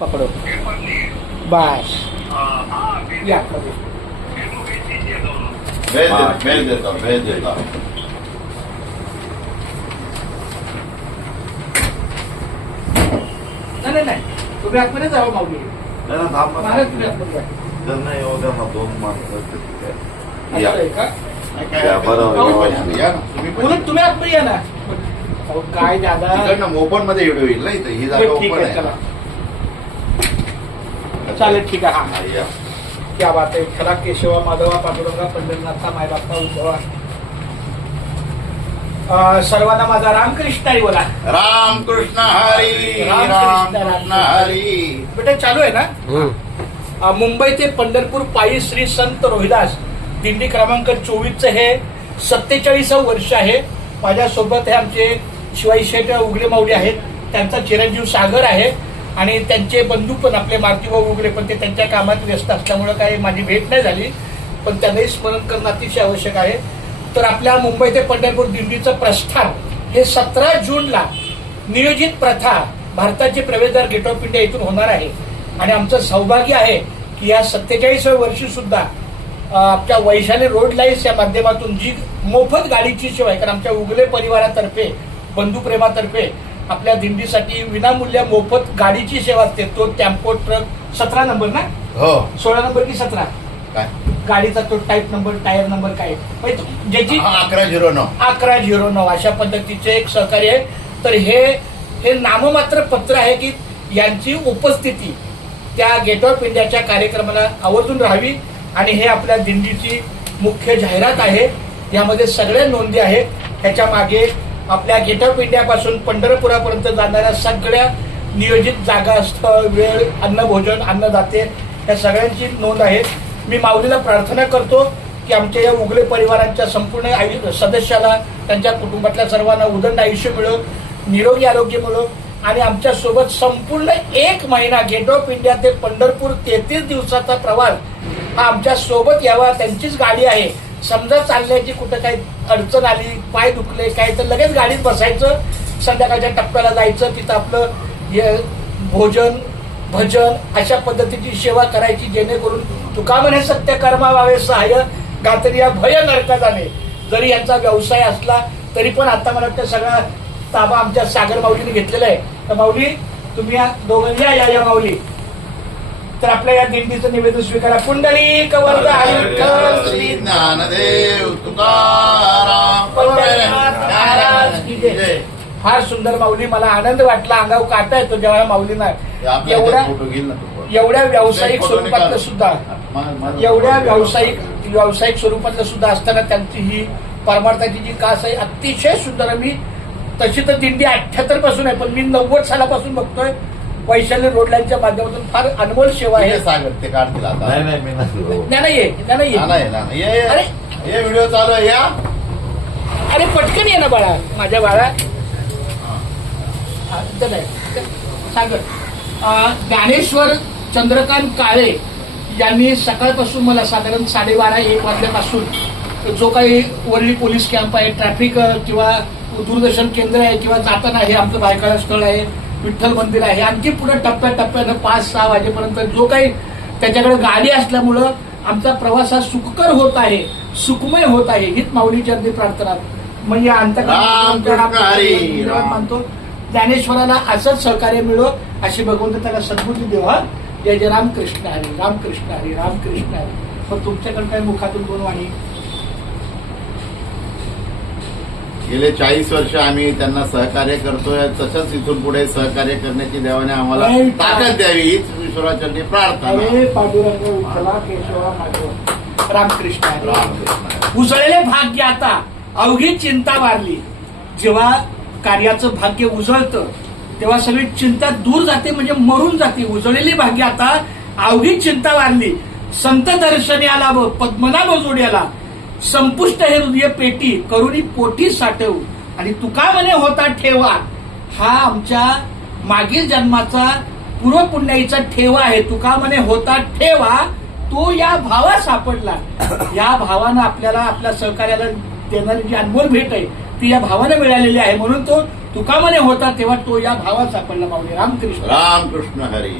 पकडो बस या भेज देता नाही तुम्ही आतमध्ये जावं माऊली महाराज तुम्ही आतमध्ये तुम्ही आतमध्ये या ना काय दादा ओपन मध्ये व्हिडिओ येईल ना इथे ही जागा ओपन आहे. चला चालेल ठीक आहे हा क्या बात आहे. खरा केशवा माधवा पांडुरंगा पंढरनाथा मायबापा उद्धवा. सर्वांना माझा रामकृष्ण हरी बोला. रामकृष्ण हरी रामकृष्ण हरी. बेटा चालू आहे ना. मुंबई ते पंढरपूर पायी श्री संत रोहिदास दिंडी क्रमांक 24चं हे 47वं वर्ष आहे. माझ्यासोबत हे आमचे शिवाई शेठ उगले माऊली आहेत. त्यांचा चिरंजीव सागर आहे आणि त्यांचे बंधू पण आपले मारुतीभाऊ उगले, पण ते त्यांच्या कामात व्यस्त असल्यामुळे काही माझी भेट नाही झाली, पण त्यांनाही स्मरण करणं अतिशय आवश्यक आहे. तर आपल्या मुंबई ते पंढरपूर दिंडीचं प्रस्थान हे 17 जूनला नियोजित प्रथा भारताचे प्रवेशद्वार गेट ऑफ इंडिया इथून होणार आहे. आणि आमचं सौभाग्य आहे की या 47व्या वर्षी सुद्धा आपल्या वैशाली रोड लाईन्स या माध्यमातून जी मोफत गाडीची सेवा आहे, कारण आमच्या उगले परिवारातर्फे बंधुप्रेमातर्फे आपल्या दिंडीसाठी विनामूल्य मोफत गाडीची सेवा असते. तो टेम्पो ट्रक 17 नंबर ना, हो 16 नंबर की 17 काय गाडीचा तो टाईप नंबर टायर नंबर काय ज्याची 1109 अशा पद्धतीचे एक सहकार्य आहे. तर हे नाममात्र पत्र आहे की यांची उपस्थिती त्या गेट ऑफ इंडियाच्या कार्यक्रमाला आवर्जून राहावी आणि हे आपल्या दिंडीची मुख्य जाहिरात आहे. यामध्ये सगळ्या नोंदी आहेत. त्याच्या मागे आपल्या गेट ऑफ इंडिया पासून पंढरपुरापर्यंत जाणाऱ्या सगळ्या नियोजित जागा, स्थळ, वेळ, अन्न भोजन, अन्नदाते या सगळ्यांची नोंद आहे. मी माऊलीला प्रार्थना करतो की आमच्या या उगले परिवारांच्या संपूर्ण सदस्याला त्यांच्या कुटुंबातल्या सर्वांना उदंड आयुष्य मिळो, निरोगी आरोग्य मिळो आणि आमच्या सोबत संपूर्ण 1 महिना गेट ऑफ इंडिया ते पंढरपूर 33 दिवसाचा प्रवास हा आमच्या सोबत यावा. त्यांचीच गाडी आहे. समजा चालण्याची कुठं काही अडचण आली, पाय दुखले काय, तर लगेच गाडीत बसायचं, संध्याकाळच्या टप्प्याला जायचं, तिथं आपलं भोजन भजन अशा पद्धतीची सेवा करायची, जेणेकरून तुका म्हणे सत्य कर्मा व्हावे सहाय्य गातरिया भय नरका जाणे. जरी यांचा व्यवसाय असला तरी पण आता मला वाटतं सगळा ताबा आमच्या सागर माऊलीने घेतलेला आहे. तर माऊली तुम्ही या दोघं या माऊली. तर आपल्या या दिंडीचं निवेदन स्वीकारा. पुंडलिक वरद हरिविठ्ठल श्री ज्ञानदेव तुकाराम महाराज की जय. फार सुंदर माऊली. मला आनंद वाटला, अंगावर काटा येतो जेव्हा माऊलींना एवढ्या व्यावसायिक स्वरूपातलं सुद्धा व्यावसायिक स्वरूपातलं सुद्धा असताना त्यांची ही परमार्थाची जी कास आहे अतिशय सुंदर. मी तशी तर दिंडी 78 पासून आहे, पण मी 90 सालापासून बघतोय वैशाली रोड लाईनच्या माध्यमातून. फार अनमोल सेवा आहे. सागर ते काढतील आता. नाही अरे व्हिडिओ चालू आहे या. अरे पटकन ये ना बाळा, माझ्या बाळा. सागर ज्ञानेश्वर चंद्रकांत काळे यांनी सकाळपासून मला साधारण 12:30-1 वाजल्यापासून जो काही वरळी पोलीस कॅम्प आहे, ट्रॅफिक किंवा दूरदर्शन केंद्र आहे किंवा जाताना हे आमचं भायखळा स्थळ आहे, विठ्ठल मंदिर आहे, आणखी पुढे टप्प्याटप्प्यानं 5-6 वाजेपर्यंत जो काही त्याच्याकडे गाडी असल्यामुळं आमचा प्रवास हा सुखकर होत आहे, सुखमय होत आहे. हीच माऊलीची अगदी प्रार्थना. मग या अंतर्गत मानतो ज्ञानेश्वराला असंच सहकार्य मिळो अशी भगवंत त्याला सद्बुद्धी देवा. जय जय रामकृष्ण हरी रामकृष्ण हरी रामकृष्ण हरी. पण तुमच्याकडे काय मुखातून दोन वाणी. गेले 40 वर्ष आम्ही त्यांना सहकार्य करतोय. तसंच इथून पुढे सहकार्य करण्याची देवाने आम्हाला ताकद द्यावी हीच ईश्वराचरणी प्रार्थना. पांडुरंग विठ्ठला केशवा माधव रामकृष्ण हरी. उजळलेले भाग्य आता अवघी चिंता वारली. जेव्हा कार्याचं भाग्य उजळतं तेव्हा सगळी चिंता दूर जाते, म्हणजे मरून जाते. उजळलेली भाग्य आता अवघी चिंता वारली. संत दर्शनी आला व पद्मनाभ जोड्याला संपुष्ट हे हृदय पेटी करुणी पोटी साठव. आणि तुका म्हणे होता ठेवा. हा आमच्या मागील जन्माचा पूर्वपुण्याईचा ठेवा आहे. तुका म्हणे होता ठेवा तो या भावा सापडला. या भावानं आपल्याला आपल्या सहकार्याला देणारी जी अनमोल भेट आहे ती या भावाने मिळालेली आहे. म्हणून तो तुका म्हणे होता तेव्हा तो या भावा सापडला. माऊली रामकृष्ण रामकृष्ण हरी.